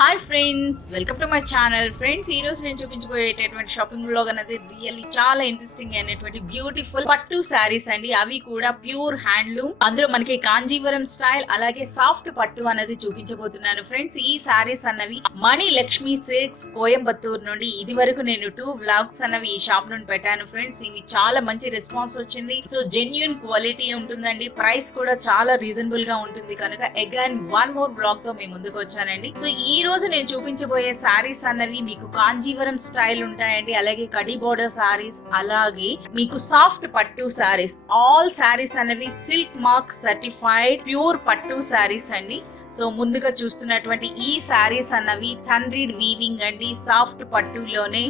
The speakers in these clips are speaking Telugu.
Hi friends, welcome to my channel. Friends, ఈ రోజు నేను చూపించబోయేటటువంటి షాపింగ్ బ్లాగ్ అనేది రియల్లీ చాలా ఇంట్రెస్టింగ్ అయినటువంటి బ్యూటిఫుల్ పట్టు శారీస్ అండి. అవి కూడా ప్యూర్ హ్యాండ్లూమ్. అందులో మనకి కాంజీవరం స్టైల్ అలాగే సాఫ్ట్ పట్టు అనేది చూపించబోతున్నాను. ఫ్రెండ్స్, ఈ శారీస్ అన్నవి మణి లక్ష్మి సిల్క్స్ కోయంబత్తూర్ నుండి ఇది వరకు నేను 2 వ్లాగ్స్ అన్నవి ఈ షాప్ నుండి పెట్టాను. ఫ్రెండ్స్, ఇవి చాలా మంచి రెస్పాన్స్ వచ్చింది. సో జెన్యూన్ క్వాలిటీ ఉంటుందండి, ప్రైస్ కూడా చాలా రీజనబుల్ గా ఉంటుంది. కనుక అగైన్ వన్ మోర్ బ్లాగ్ తో మీ ముందుకు వచ్చానండి. సో ఈ రోజు నేను చూపించబోయే సారీస్ అన్నవి మీకు కాంజీవరం స్టైల్ ఉంటాయండి, అలాగే కడి బోర్డర్ సారీస్, అలాగే మీకు సాఫ్ట్ పట్టు సారీస్. ఆల్ సారీస్ అన్నవి సిల్క్ మార్క్ సర్టిఫైడ్ ప్యూర్ పట్టు సారీస్ అండి. సో ముందుగా చూస్తున్నటువంటి ఈ సారీస్ అన్నవి థండ్రీడ్ వీవింగ్ అండి. సాఫ్ట్ పట్టులోనే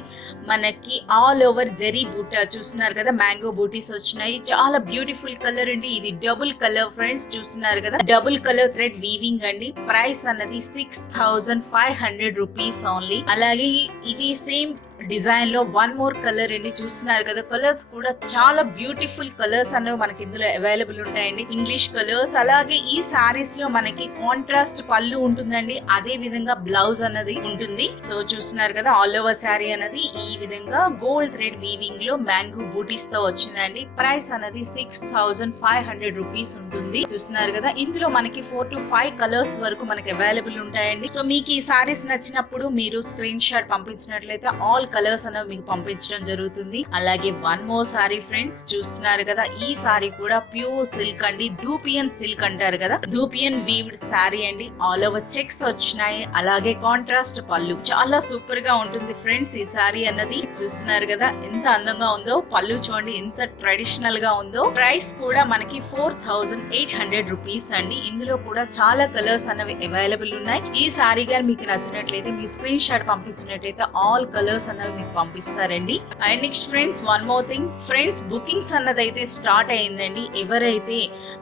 మనకి ఆల్ ఓవర్ జరీ బూటా చూస్తున్నారు కదా, మ్యాంగో బూటీస్ వచ్చినాయి. చాలా బ్యూటిఫుల్ కలర్ అండి. ఇది డబుల్ కలర్ ఫ్రెండ్స్, చూస్తున్నారు కదా, డబుల్ కలర్ థ్రెడ్ వీవింగ్ అండి. ప్రైస్ అన్నది 6500 రూపీస్ ఓన్లీ. అలాగే ఇది సేమ్ డిజైన్ లో వన్ మోర్ కలర్ అండి, చూస్తున్నారు కదా. కలర్స్ కూడా చాలా బ్యూటిఫుల్ కలర్స్ అనేవి మనకి ఇందులో అవైలబుల్ ఉంటాయండి, ఇంగ్లీష్ కలర్స్. అలాగే ఈ సారీస్ లో మనకి కాంట్రాస్ట్ పళ్ళు ఉంటుందండి, అదే విధంగా బ్లౌజ్ అన్నది ఉంటుంది. సో చూస్తున్నారు కదా, ఆల్ ఓవర్ శారీ అనేది ఈ విధంగా గోల్డ్ థ్రెడ్ వీవింగ్ లో మ్యాంగో బూటీస్ తో వచ్చిందండి. ప్రైస్ అనేది 6500 రూపీస్ ఉంటుంది. చూస్తున్నారు కదా, ఇందులో మనకి 4 to 5 కలర్స్ వరకు మనకి అవైలబుల్ ఉంటాయండి. సో మీకు ఈ సారీస్ నచ్చినప్పుడు మీరు స్క్రీన్ షాట్ పంపించినట్లయితే ఆల్ కలర్స్ అనేవి మీకు పంపించడం జరుగుతుంది. అలాగే వన్ మోర్ సారీ ఫ్రెండ్స్, చూస్తున్నారు కదా, ఈ సారీ కూడా ప్యూర్ సిల్క్ అండి. ధూపియన్ సిల్క్ అంటారు కదా, ధూపియన్ వీవ్డ్ సారీ అండి. ఆల్ ఓవర్ చెక్స్ వచ్చినాయి, అలాగే కాంట్రాస్ట్ పళ్ళు. చాలా సూపర్ గా ఉంటుంది ఫ్రెండ్స్ ఈ సారీ అన్నది. చూస్తున్నారు కదా ఎంత అందంగా ఉందో, పళ్ళు చూడండి ఎంత ట్రెడిషనల్ గా ఉందో. ప్రైస్ కూడా మనకి 4800 రూపీస్ అండి. ఇందులో కూడా చాలా కలర్స్ అనేవి అవైలబుల్ ఉన్నాయి. ఈ సారీ గారు మీకు నచ్చినట్లయితే మీ స్క్రీన్ షాట్ పంపించినట్లయితే ఆల్ కలర్స్ మీకు పంపిస్తారండి. And next friends, one more thing friends, bookings అన్నది అయితే స్టార్ట్ అయిందండి. ఎవరైతే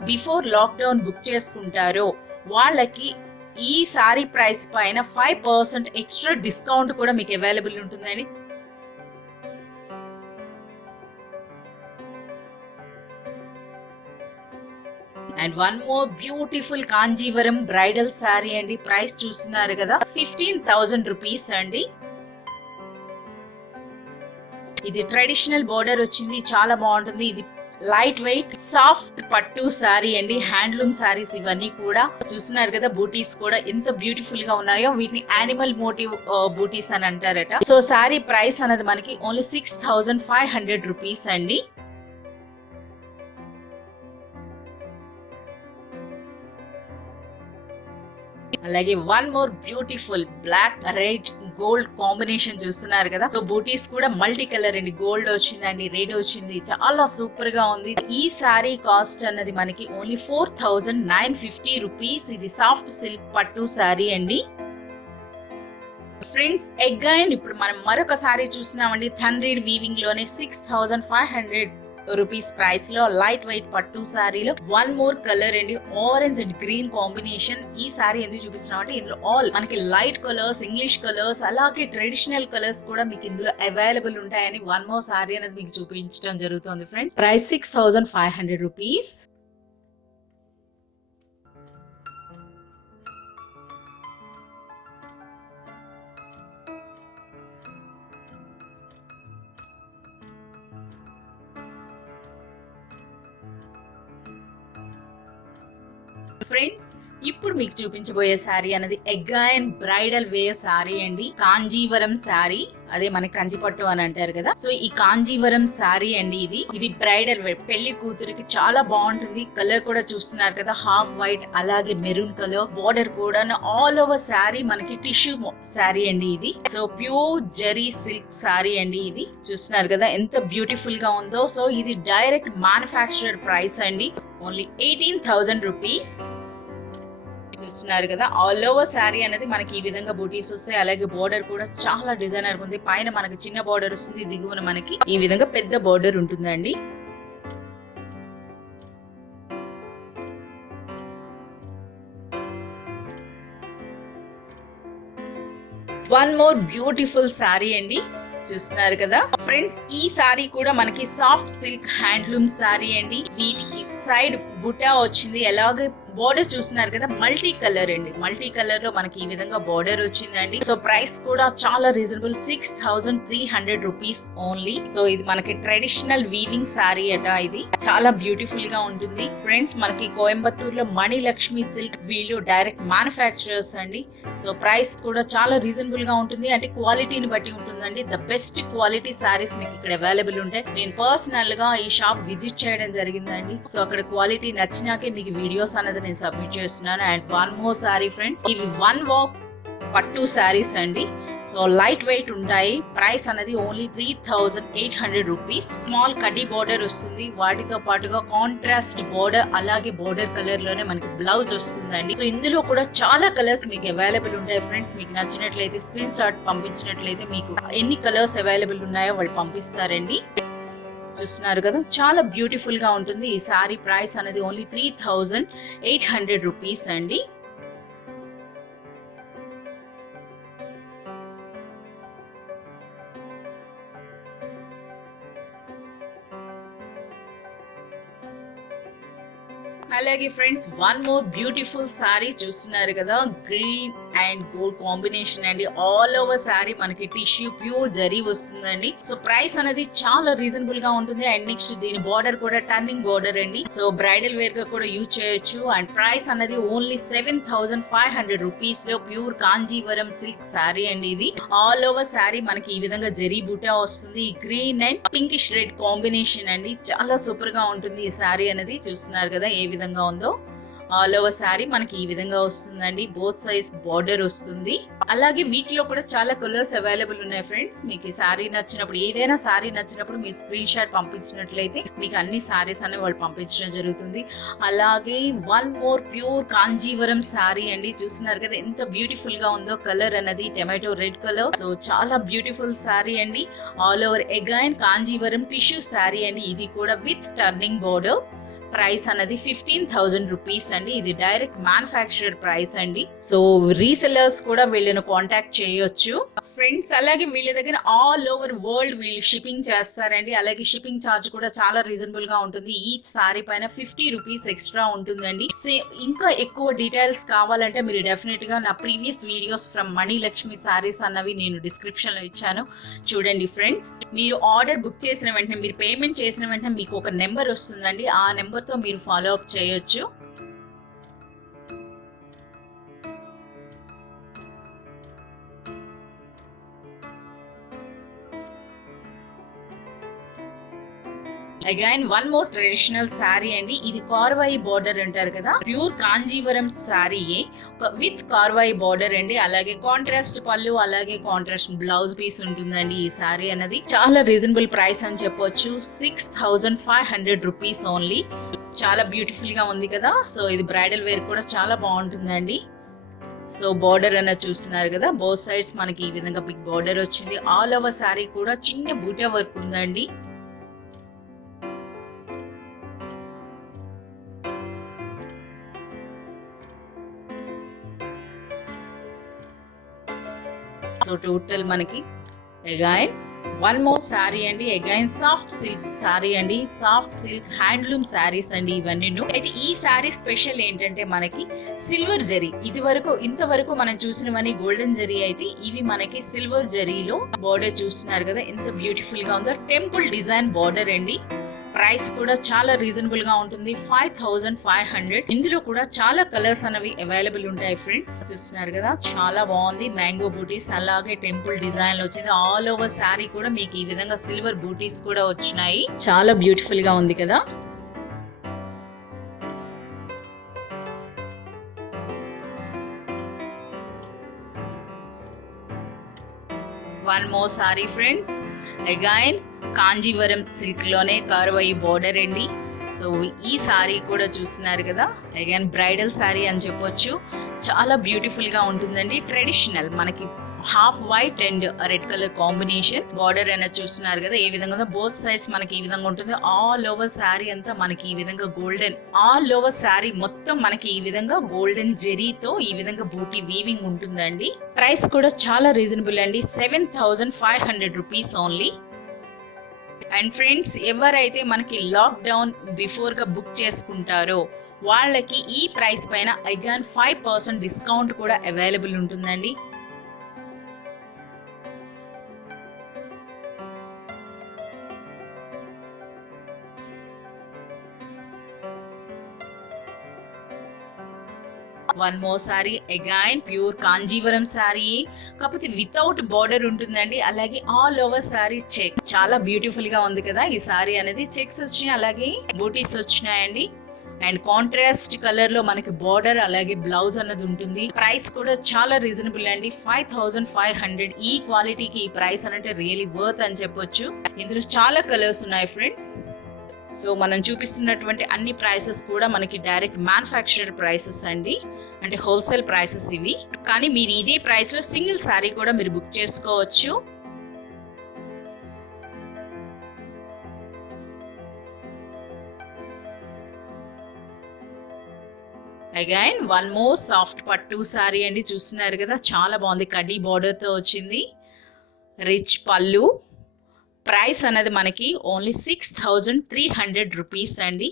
బిఫోర్ లాక్డౌన్ బుక్ చేసుకుంటారో వాళ్ళకి ఈ సారీ ప్రైస్ పైన 5% ఎక్స్ట్రా డిస్కౌంట్ కూడా మీకు అవైలబుల్ ఉంటుందండి. And one more beautiful Kanjeevaram bridal sorry అండి. ప్రైస్ చూస్తున్నారు కదా, 15000 రూపీస్ అండి. ఇది ట్రెడిషనల్ బోర్డర్ వచ్చింది, చాలా బాగుంటుంది. ఇది లైట్ వెయిట్ సాఫ్ట్ పట్టు సారీ అండి, హ్యాండ్లూమ్ సారీస్ ఇవన్నీ కూడా. చూస్తున్నారు కదా, బూటీస్ కూడా ఎంత బ్యూటిఫుల్ గా ఉన్నాయో. వీటిని యానిమల్ మోటివ్ బూటీస్ అని అంటారట. సో సారీ ప్రైస్ అనేది మనకి ఓన్లీ 6500 రూపీస్ అండి. అలాగే one more beautiful black red gold combination చూస్తున్నారు కదా. సో బూటీస్ కూడా మల్టీ కలర్ అండి, గోల్డ్ వచ్చిందండి, రెడ్ వచ్చింది, చాలా సూపర్ గా ఉంది. ఈ సారీ కాస్ట్ అన్నది మనకి ఓన్లీ 4950 రూపీస్. ఇది సాఫ్ట్ సిల్క్ పట్టు సారీ అండి. ఫ్రెండ్స్, అగైన్ ఇప్పుడు మనం మరొక సారీ చూస్తున్నామండి. థండ్రీడ్ వీవింగ్ లోనే 6500 రూపీస్ ప్రైస్ లో లైట్ వెయిట్ పట్టు సారీలో వన్ మోర్ కలర్ అండి, ఆరెంజ్ అండ్ గ్రీన్ కాంబినేషన్. ఈ సారీ ఎందుకు చూపిస్తున్నాం అంటే ఇందులో ఆల్ మనకి లైట్ కలర్స్, ఇంగ్లీష్ కలర్స్, అలాగే ట్రెడిషనల్ కలర్స్ కూడా మీకు ఇందులో అవైలబుల్ ఉంటాయని వన్ మోర్ సారీ అనేది మీకు చూపించడం జరుగుతుంది ఫ్రెండ్స్. Price 6500 rupees. ఫ్రెండ్స్, ఇప్పుడు మీకు చూపించబోయే సారీ అనేది అగైన్ బ్రైడల్ వేర్ సారీ అండి. కాంజీవరం సారీ, అదే మనకి కంచిపట్టు అని అంటారు కదా. సో ఈ కాంజీవరం సారీ అండి, ఇది బ్రైడల్ వేర్, పెళ్లి కూతురికి చాలా బాగుంటుంది. కలర్ కూడా చూస్తున్నారు కదా, హాఫ్ వైట్ అలాగే మెరూన్ కలర్. బోర్డర్ కూడా ఆల్ ఓవర్ సారీ మనకి టిష్యూ సారీ అండి ఇది. So pure zari silk sorry అండి ఇది. చూస్తున్నారు కదా ఎంత బ్యూటిఫుల్ గా ఉందో. సో ఇది డైరెక్ట్ మ్యానుఫ్యాక్చరర్ ప్రైస్ అండి, ఓన్లీ 18000 రూపీస్. చూస్తున్నారు కదా, ఆల్ ఓవర్ శారీ అనేది మనకి ఈ విధంగా బూటీస్ వస్తాయి. అలాగే బోర్డర్ కూడా చాలా డిజైనర్ ఉంది. పైన మనకి చిన్న బోర్డర్ వస్తుంది, దిగువన మనకి ఈ విధంగా పెద్ద బోర్డర్ ఉంటుందండి. వన్ మోర్ బ్యూటిఫుల్ శారీ అండి. చూస్తున్నారు కదా ఫ్రెండ్స్, ఈ సారీ కూడా మనకి సాఫ్ట్ సిల్క్ హ్యాండ్లూమ్ సారీ అండి. వీటికి సైడ్ బుటా వచ్చింది, అలాగే బోర్డర్ చూస్తున్నారు కదా, మల్టీ కలర్ అండి. మల్టీ కలర్ లో మనకి ఈ విధంగా బోర్డర్ వచ్చిందండి. సో ప్రైస్ కూడా చాలా రీజనబుల్, 6300 రూపీస్ ఓన్లీ. సో ఇది మనకి ట్రెడిషనల్ వీవింగ్ సారీ అట. ఇది చాలా బ్యూటిఫుల్ గా ఉంటుంది ఫ్రెండ్స్. మనకి కోయంబత్తూర్ లో మణిలక్ష్మి సిల్క్, వీళ్ళు డైరెక్ట్ మ్యానుఫ్యాక్చరర్స్ అండి. సో ప్రైస్ కూడా చాలా రీజనబుల్ గా ఉంటుంది, అంటే క్వాలిటీని బట్టి ఉంటుందండి. ద బెస్ట్ క్వాలిటీ సారీస్ మీకు ఇక్కడ అవైలబుల్ ఉంటాయి. నేను పర్సనల్ గా ఈ షాప్ విజిట్ చేయడం జరిగిందండి. సో అక్కడ క్వాలిటీ నచ్చినాకే మీకు వీడియోస్ అనేది నేను సబ్మిట్ చేస్తున్నాను. And one more sorry friends, ఇవి వన్ వాక్ పట్టు సారీస్ అండి. సో లైట్ వెయిట్ ఉంటాయి. ప్రైస్ అనేది ఓన్లీ 3800 రూపీస్. స్మాల్ కడ్డీ బోర్డర్ వస్తుంది, వాటితో పాటుగా కాంట్రాస్ట్ బోర్డర్, అలాగే బోర్డర్ కలర్ లోనే మనకి బ్లౌజ్ వస్తుందండి. సో ఇందులో కూడా చాలా కలర్స్ మీకు అవైలబుల్ ఉంటాయి ఫ్రెండ్స్. మీకు నచ్చినట్లయితే స్క్రీన్ షాట్ పంపించినట్లయితే మీకు ఎన్ని కలర్స్ అవైలబుల్ ఉన్నాయో వాళ్ళు పంపిస్తారండి. చూస్తున్నారు కదా, చాలా బ్యూటిఫుల్ గా ఉంటుంది ఈ సారీ. ప్రైస్ అనేది ఓన్లీ 3800 రూపీస్ అండి. అలాగే friends, one more beautiful sorry చూస్తున్నారు కదా, గ్రీన్ అండ్ గోల్డ్ కాంబినేషన్ అండి. ఆల్ ఓవర్ సారీ మనకి టిష్యూ ప్యూర్ జరీ వస్తుందండి. సో ప్రైస్ అనేది చాలా రీజనబుల్ గా ఉంటుంది. అండ్ నెక్స్ట్ దీని బార్డర్ కూడా టర్నింగ్ బార్డర్ అండి. సో బ్రైడల్ వేర్ గా కూడా యూజ్ చేయొచ్చు. అండ్ ప్రైస్ అనేది ఓన్లీ 7500 రూపీస్ లో ప్యూర్ కాంజీవరం సిల్క్ సారీ అండి. ఇది ఆల్ ఓవర్ సారీ మనకి ఈ విధంగా జరీ బూటా వస్తుంది. Green and pinkish red combination అండి. చాలా సూపర్ గా ఉంటుంది ఈ సారీ అనేది. చూస్తున్నారు కదా ఏ విధంగా ఉందో. ఆల్ ఓవర్ సారీ మనకి ఈ విధంగా వస్తుందండి. బోత్ సైజ్ బార్డర్ వస్తుంది. అలాగే వీటిలో కూడా చాలా కలర్స్ అవైలబుల్ ఉన్నాయి ఫ్రెండ్స్. మీకు ఈ సారీ నచ్చినప్పుడు, ఏదైనా సారీ నచ్చినప్పుడు మీరు స్క్రీన్ షాట్ పంపించినట్లయితే మీకు అన్ని సారీస్ అనేవి వాళ్ళు పంపించడం జరుగుతుంది. అలాగే one more pure Kanjeevaram sorry అండి. చూస్తున్నారు కదా ఎంత బ్యూటిఫుల్ గా ఉందో. కలర్ అనేది టమాటో రెడ్ కలర్. సో చాలా బ్యూటిఫుల్ సారీ అండి. All over again Kanjeevaram tissue sorry అండి. ఇది కూడా విత్ టర్నింగ్ బార్డర్. ప్రైస్ అనేది 15000 రూపీస్ అండి. ఇది డైరెక్ట్ మ్యానుఫ్యాక్చరర్ ప్రైస్ అండి. సో రీసెల్లర్స్ కూడా వీళ్ళను కాంటాక్ట్ చేయొచ్చు ఫ్రెండ్స్. అలాగే వీళ్ళ దగ్గర ఆల్ ఓవర్ వరల్డ్ వీళ్ళు షిప్పింగ్ చేస్తారండి. అలాగే షిప్పింగ్ ఛార్జ్ కూడా చాలా రీజనబుల్ గా ఉంటుంది. ఈ సారీ పైన 50 రూపీస్ ఎక్స్ట్రా ఉంటుందండి. సో ఇంకా ఎక్కువ డీటెయిల్స్ కావాలంటే మీరు డెఫినెట్ గా నా ప్రీవియస్ వీడియోస్ ఫ్రమ్ మణిలక్ష్మి సారీస్ అన్నవి నేను డిస్క్రిప్షన్ లో ఇచ్చాను, చూడండి ఫ్రెండ్స్. మీరు ఆర్డర్ బుక్ చేసిన వెంటనే, మీరు పేమెంట్ చేసిన వెంటనే మీకు ఒక నెంబర్ వస్తుందండి. ఆ నెంబర్ తో మీరు ఫాలో అప్ చేయొచ్చు. Again one more traditional sari అండి. ఇది కార్వాయి బార్డర్ అంటారు కదా, pure Kanjeevaram sari with Karvai border అండి. అలాగే కాంట్రాస్ట్ పళ్ళు, అలాగే కాంట్రాస్ట్ బ్లౌజ్ పీస్ ఉంటుందండి. ఈ సారీ అనేది చాలా రీజనబుల్ ప్రైస్ అని చెప్పొచ్చు. 6500 రూపీస్ ఓన్లీ. చాలా బ్యూటిఫుల్ గా ఉంది కదా. సో ఇది బ్రైడల్ వేర్ కూడా చాలా బాగుంటుందండి. సో బార్డర్ అన్నది చూస్తున్నారు కదా, బోత్ సైడ్స్ మనకి ఈ విధంగా బిగ్ బార్డర్ వచ్చింది. ఆల్ ఓవర్ సారీ కూడా చిన్న బూటా వర్క్ ఉందండి. సో టోటల్ మనకి అగైన్ వన్ మోర్ సారీ అండి. అగైన్ సాఫ్ట్ సిల్క్ సారీ అండి. సాఫ్ట్ సిల్క్ హ్యాండ్లూమ్ సారీస్ అండి ఇవన్నీ. అయితే ఈ సారీ స్పెషల్ ఏంటంటే మనకి సిల్వర్ జరీ. ఇంతవరకు మనం చూసినవన్నీ గోల్డెన్ జరీ అయితే ఇవి మనకి సిల్వర్ జరీలో బార్డర్ చూస్తున్నారు కదా ఎంత బ్యూటిఫుల్ గా ఉందో. టెంపుల్ డిజైన్ బార్డర్ అండి. ప్రైస్ కూడా చాలా రీజనబుల్ గా ఉంటుంది, 5500. ఇందులో కూడా చాలా కలర్స్ అనేవి అవైలబుల్ ఉంటాయి ఫ్రెండ్స్. చూస్తున్నారు కదా చాలా బాగుంది. మ్యాంగో బూటీస్ అలాగే టెంపుల్ డిజైన్ లో వచ్చింది. ఆల్ ఓవర్ శారీ కూడా మీకు ఈ విధంగా సిల్వర్ బూటీస్ కూడా వచ్చినాయి. చాలా బ్యూటిఫుల్ గా ఉంది కదా. One more sorry friends. Again Kanjeevaram silk లోనే కార్వాయి బార్డర్ అండి. సో ఈ సారీ కూడా చూస్తున్నారు కదా, అగైన్ బ్రైడల్ సారీ అని చెప్పొచ్చు. చాలా బ్యూటిఫుల్ గా ఉంటుందండి. ట్రెడిషనల్ మనకి half white and red colour combination border అనేది చూస్తున్నారు కదా ఏ విధంగా. బోత్ సైడ్స్ మనకి ఈ విధంగా ఉంటుంది. ఆల్ ఓవర్ శారీ అంతా మనకి ఈ విధంగా గోల్డెన్, ఆల్ ఓవర్ శారీ మొత్తం మనకి ఈ విధంగా గోల్డెన్ జెరీతో ఈ విధంగా బూటీ వీవింగ్ ఉంటుందండి. ప్రైస్ కూడా చాలా రీజనబుల్ అండి, 7500 రూపీస్ ఓన్లీ. అండ్ ఫ్రెండ్స్, ఎవరైతే మనకి లాక్డౌన్ బిఫోర్గా బుక్ చేసుకుంటారో వాళ్ళకి ఈ ప్రైస్ పైన అగైన్ 5% డిస్కౌంట్ కూడా అవైలబుల్ ఉంటుందండి. One more sorry, again pure Kanjeevaram sorry, కాకపోతే వితౌట్ బార్డర్ ఉంటుందండి. అలాగే ఆల్ ఓవర్ సారీ చెక్, చాలా బ్యూటిఫుల్ గా ఉంది కదా ఈ సారీ అనేది. చెక్స్ వచ్చినాయి, అలాగే బూటీస్ వచ్చినాయండి. అండ్ కాంట్రాస్ట్ కలర్ లో మనకి బార్డర్ అలాగే బ్లౌజ్ అన్నది ఉంటుంది. ప్రైస్ కూడా చాలా రీజనబుల్ అండి, 5500. ఈ క్వాలిటీకి ఈ ప్రైస్ అంటే రియలీ వర్త్ అని చెప్పొచ్చు. ఇందులో చాలా కలర్స్ ఉన్నాయి ఫ్రెండ్స్. సో మనం చూపిస్తున్నటువంటి అన్ని ప్రైసెస్ కూడా మనకి డైరెక్ట్ మ్యానుఫ్యాక్చరర్ ప్రైసెస్ అండి, అంటే హోల్సేల్ ప్రైసెస్ ఇవి. కానీ మీరు ఇదే ప్రైస్ లో సింగిల్ శారీ కూడా మీరు బుక్ చేసుకోవచ్చు. అగైన్ వన్ మోర్ సాఫ్ట్ పట్టు శారీ అండి, చూస్తున్నారు కదా చాలా బాగుంది. కడ్డీ బార్డర్ తో వచ్చింది, రిచ్ పళ్ళు. ప్రైస్ అనేది మనకి ఓన్లీ 6300 రూపీస్ అండి.